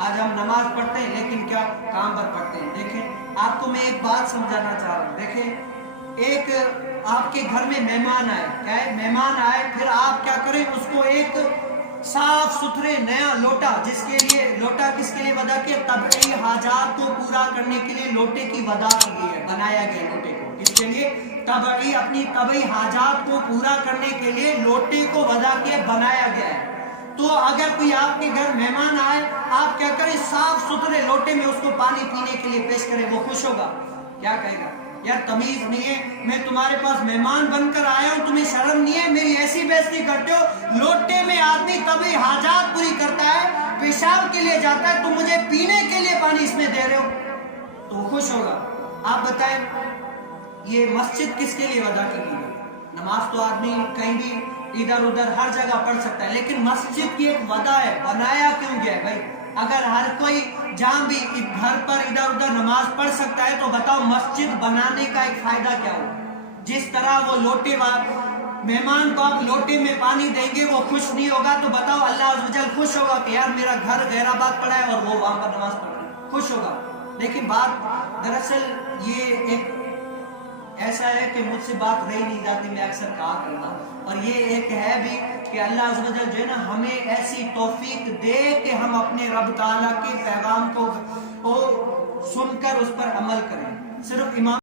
آج ہم نماز پڑھتے ہیں لیکن کیا کام پر پڑھتے ہیں. دیکھیں آپ کو میں ایک بات سمجھانا چاہ رہا ہوں. دیکھیں ایک آپ کے گھر میں مہمان آئے, کیا ہے, مہمان آئے, پھر آپ کیا کریں, اس کو ایک صاف ستھرے نیا لوٹا, جس کے لیے لوٹا کس کے لیے وضع کیا, طبعی حاجات کو پورا کرنے کے لیے لوٹے کی وضع کی گئی ہے, بنایا گیا لوٹے کو. اس کے لیے اپنی طبعی حاجات کو پورا کرنے کے لیے لوٹے کو وضع کیا, بنایا گیا ہے. تو اگر کوئی آپ کے گھر مہمان آئے, آپ کیا کریں, صاف ستھرے لوٹے میں اس کو پانی پینے کے لیے پیش کریں, وہ خوش ہوگا, کیا کہے گا, یار تمیز نہیں ہے, میں تمہارے پاس مہمان بن کر آیا ہوں, تمہیں شرم نہیں ہے, میری ایسی بےعزتی کرتے ہو. لوٹے میں آدمی طبعی حاجات پوری کرتا ہے, پیشاب کے لیے جاتا ہے, تم مجھے پینے کے لیے پانی اس میں دے رہے ہو, تو خوش ہوگا. آپ بتائیں یہ مسجد کس کے لیے وضع کی گئی ہے؟ نماز تو آدمی کہیں بھی ادھر ادھر ہر جگہ پڑھ سکتا ہے, لیکن مسجد کی ایک وضع ہے, بنایا کیوں گیا ہے بھائی؟ اگر ہر کوئی جہاں بھی گھر پر ادھر ادھر نماز پڑھ سکتا ہے, تو بتاؤ مسجد بنانے کا ایک فائدہ کیا ہو؟ جس طرح وہ لوٹے مہمان کو آپ لوٹے میں پانی دیں گے, وہ خوش نہیں ہوگا, تو بتاؤ اللہ عز و جل خوش ہوگا کہ یار میرا گھر غیر آباد پڑا ہے اور وہ وہاں پر نماز پڑھ رہا ہے, خوش ہوگا. لیکن بات دراصل یہ ایک ایسا ہے کہ مجھ سے بات رہی نہیں جاتی, میں اکثر کہا کرتا ہوں, اور یہ ایک ہے بھی کہ اللہ عز و جل جو ہے نا ہمیں ایسی توفیق دے کہ ہم اپنے رب تعالیٰ کے پیغام کو سن کر اس پر عمل کریں. صرف امام